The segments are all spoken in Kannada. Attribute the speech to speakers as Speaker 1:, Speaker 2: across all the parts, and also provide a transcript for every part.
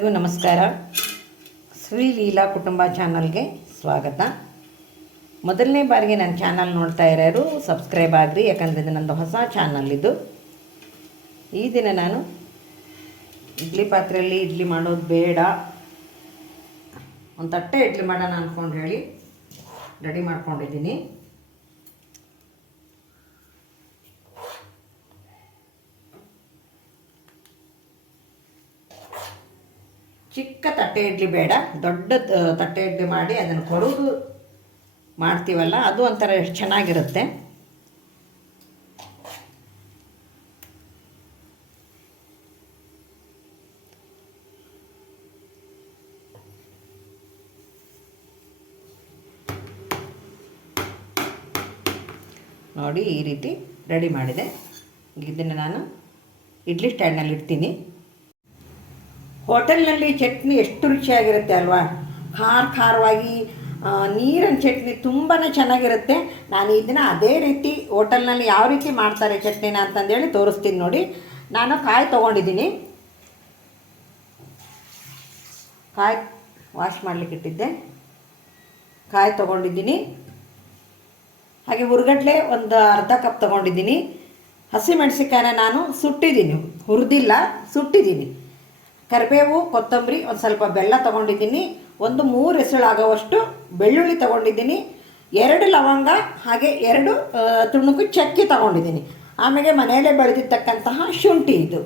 Speaker 1: ಎಲ್ಲರಿಗೂ ನಮಸ್ಕಾರ. ಶ್ರೀ ಲೀಲಾ ಕುಟುಂಬ ಚಾನಲ್ಗೆ ಸ್ವಾಗತ. ಮೊದಲನೇ ಬಾರಿಗೆ ನನ್ನ ಚಾನಲ್ ನೋಡ್ತಾ ಇರೋರು ಸಬ್ಸ್ಕ್ರೈಬ್ ಆಗಿರಿ, ಯಾಕಂದರೆ ಇದು ನಂದು ಹೊಸ ಚಾನಲ್ ಇದು. ಈ ದಿನ ನಾನು ಇಡ್ಲಿ ಪಾತ್ರೆಯಲ್ಲಿ ಇಡ್ಲಿ ಮಾಡೋದು ಬೇಡ. ಒಂದು ತಟ್ಟೆ ಇಡ್ಲಿ ಮಾಡೋಣ ಅಂದ್ಕೊಂಡು ಹೇಳಿ ರೆಡಿ ಮಾಡ್ಕೊಂಡಿದ್ದೀನಿ. ಚಿಕ್ಕ ತಟ್ಟೆ ಇಡ್ಲಿ ಬೇಡ, ದೊಡ್ಡ ತಟ್ಟೆ ಇಡ್ಲಿ ಮಾಡಿ ಅದನ್ನು ಕೊಡೋದು ಮಾಡ್ತೀವಲ್ಲ, ಅದು ಒಂಥರ ಎಷ್ಟು ಚೆನ್ನಾಗಿರುತ್ತೆ. ನೋಡಿ ಈ ರೀತಿ ರೆಡಿ ಮಾಡಿದೆ. ಇದನ್ನು ನಾನು ಇಡ್ಲಿ ಸ್ಟ್ಯಾಂಡ್ನಲ್ಲಿ ಇಡ್ತೀನಿ. ಹೋಟೆಲ್ನಲ್ಲಿ ಚಟ್ನಿ ಎಷ್ಟು ರುಚಿಯಾಗಿರುತ್ತೆ ಅಲ್ವಾ? ಖಾರ ಖಾರವಾಗಿ ನೀರಿನ ಚಟ್ನಿ ತುಂಬಾ ಚೆನ್ನಾಗಿರುತ್ತೆ. ನಾನು ಇದನ್ನ ಅದೇ ರೀತಿ ಹೋಟೆಲ್ನಲ್ಲಿ ಯಾವ ರೀತಿ ಮಾಡ್ತಾರೆ ಚಟ್ನಿನ ಅಂತಂದೇಳಿ ತೋರಿಸ್ತೀನಿ ನೋಡಿ. ನಾನು ಕಾಯಿ ತೊಗೊಂಡಿದ್ದೀನಿ. ಕಾಯಿ ವಾಶ್ ಮಾಡಲಿಕ್ಕೆ ಇಟ್ಟಿದ್ದೆ. ಕಾಯಿ ತೊಗೊಂಡಿದ್ದೀನಿ. ಹಾಗೆ ಹುರ್ಗಡ್ಲೆ ಒಂದು ಅರ್ಧ ಕಪ್ ತೊಗೊಂಡಿದ್ದೀನಿ. ಹಸಿಮೆಣಸಿಕಾಯನ್ನ ನಾನು ಸುಟ್ಟಿದ್ದೀನಿ. ಹುರಿದಿಲ್ಲ, ಸುಟ್ಟಿದ್ದೀನಿ. ಕರಿಬೇವು, ಕೊತ್ತಂಬರಿ, ಒಂದು ಸ್ವಲ್ಪ ಬೆಲ್ಲ ತೊಗೊಂಡಿದ್ದೀನಿ. ಒಂದು ಮೂರು ಹೆಸಳಾಗುವಷ್ಟು ಬೆಳ್ಳುಳ್ಳಿ ತೊಗೊಂಡಿದ್ದೀನಿ. ಎರಡು ಲವಂಗ, ಹಾಗೆ ಎರಡು ತುಣುಕು ಚಕ್ಕೆ ತೊಗೊಂಡಿದ್ದೀನಿ. ಆಮೇಲೆ ಮನೆಯಲ್ಲೇ ಬೆಳೆದಿರ್ತಕ್ಕಂತಹ ಶುಂಠಿ ಇದು.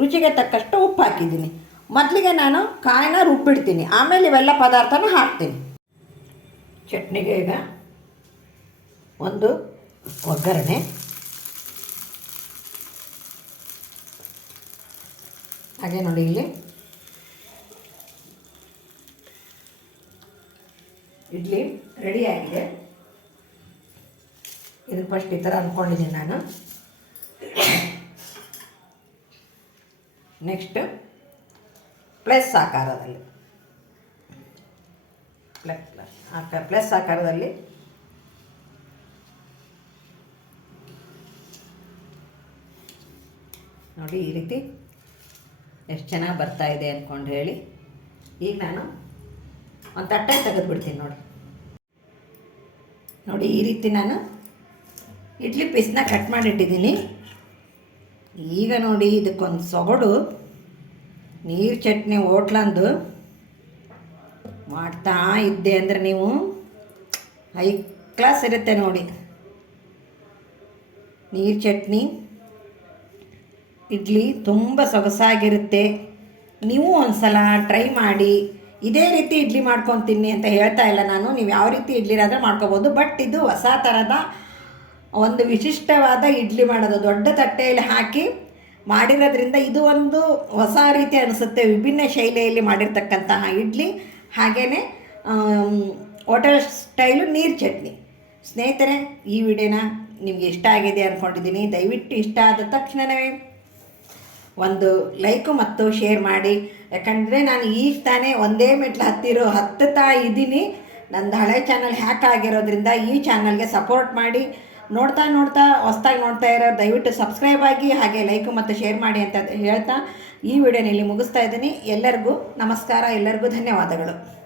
Speaker 1: ರುಚಿಗೆ ತಕ್ಕಷ್ಟು ಉಪ್ಪು ಹಾಕಿದ್ದೀನಿ. ಮೊದಲಿಗೆ ನಾನು ಕಾಯಿನ ರುಬ್ಬಿಡ್ತೀನಿ ಆಮೇಲೆ ಇವೆಲ್ಲ ಪದಾರ್ಥನ ಹಾಕ್ತೀನಿ. ಚಟ್ನಿಗೆ ಈಗ ಒಂದು ಒಗ್ಗರಣೆ. ಹಾಗೆ ನೋಡಿ ಇಲ್ಲಿ. ಇಡ್ಲಿ ರೆಡಿ ಆಗಿದೆ. ಇದು ಫಸ್ಟ್ ಈ ಥರ ಅಂದ್ಕೊಂಡಿದ್ದೀನಿ ನಾನು. ನೆಕ್ಸ್ಟ್ ಪ್ಲಸ್ ಆಕಾರದಲ್ಲಿ. ಪ್ಲಸ್ ಪ್ಲಸ್ ಆಕಾರ ಪ್ಲಸ್ ಆಕಾರದಲ್ಲಿ. ನೋಡಿ ಈ ರೀತಿ ಎಷ್ಟು ಚೆನ್ನಾಗಿ ಬರ್ತಾ ಇದೆ ಅಂದ್ಕೊಂಡು ಹೇಳಿ. ಈಗ ನಾನು ಒಂದು ತಟ್ಟೆ ತೆಗೆದುಬಿಡ್ತೀನಿ ನೋಡಿ. ನೋಡಿ, ಈ ರೀತಿ ನಾನು ಇಡ್ಲಿ ಪೀಸ್ನ ಕಟ್ ಮಾಡಿಟ್ಟಿದ್ದೀನಿ. ಈಗ ನೋಡಿ, ಇದಕ್ಕೊಂದು ಸೊಗಡು ನೀರು ಚಟ್ನಿ ಓಟ್ಲಂದು ಮಾಡ್ತಾ ಇದ್ದೆ ಅಂದರೆ ನೀವು ಹೈ ಕ್ಲಾಸ್ ಇರುತ್ತೆ ನೋಡಿ. ನೀರು ಚಟ್ನಿ. ಇಡ್ಲಿ ತುಂಬ ಸೊಗಸಾಗಿರುತ್ತೆ. ನೀವು ಒಂದು ಸಲ ಟ್ರೈ ಮಾಡಿ, ಇದೇ ರೀತಿ ಇಡ್ಲಿ ಮಾಡ್ಕೊಂಡು ತಿನ್ನಿ ಅಂತ ಹೇಳ್ತಾ ಇಲ್ಲ ನಾನು. ನೀವು ಯಾವ ರೀತಿ ಇಡ್ಲಿರಾದರೆ ಮಾಡ್ಕೋಬೋದು. ಬಟ್ ಇದು ಹೊಸ ಥರದ ಒಂದು ವಿಶಿಷ್ಟವಾದ ಇಡ್ಲಿ ಮಾಡೋದು. ದೊಡ್ಡ ತಟ್ಟೆಯಲ್ಲಿ ಹಾಕಿ ಮಾಡಿರೋದ್ರಿಂದ ಇದು ಒಂದು ಹೊಸ ರೀತಿ ಅನಿಸುತ್ತೆ. ವಿಭಿನ್ನ ಶೈಲಿಯಲ್ಲಿ ಮಾಡಿರ್ತಕ್ಕಂತಹ ಇಡ್ಲಿ. ಹಾಗೇ ಹೋಟೆಲ್ ಸ್ಟೈಲು ನೀರು ಚಟ್ನಿ. ಸ್ನೇಹಿತರೆ, ಈ ವಿಡಿಯೋನ ನಿಮಗೆ ಇಷ್ಟ ಆಗಿದೆ ಅಂದ್ಕೊಂಡಿದ್ದೀನಿ ದಯವಿಟ್ಟು ಇಷ್ಟ ಆದ ತಕ್ಷಣವೇ ಒಂದು ಲೈಕು ಮತ್ತು ಶೇರ್ ಮಾಡಿ. ಯಾಕಂದರೆ ನಾನು ಈಗ ತಾನೇ ಒಂದೇ ಮೆಟ್ಲು ಹತ್ತಿರೋ ಹತ್ತುತ್ತಾ ಇದ್ದೀನಿ. ನಂದು ಹಳೆ ಚಾನಲ್ ಹ್ಯಾಕ್ ಆಗಿರೋದ್ರಿಂದ ಈ ಚಾನಲ್ಗೆ ಸಪೋರ್ಟ್ ಮಾಡಿ. ನೋಡ್ತಾ ನೋಡ್ತಾ, ಹೊಸ್ದಾಗಿ ನೋಡ್ತಾ ಇರೋ ದಯವಿಟ್ಟು ಸಬ್ಸ್ಕ್ರೈಬ್ ಆಗಿ, ಹಾಗೆ ಲೈಕು ಮತ್ತು ಶೇರ್ ಮಾಡಿ ಅಂತ ಹೇಳ್ತಾ ಈ ವಿಡಿಯೋನಲ್ಲಿ ಮುಗಿಸ್ತಾ ಇದ್ದೀನಿ. ಎಲ್ಲರಿಗೂ ನಮಸ್ಕಾರ, ಎಲ್ಲರಿಗೂ ಧನ್ಯವಾದಗಳು.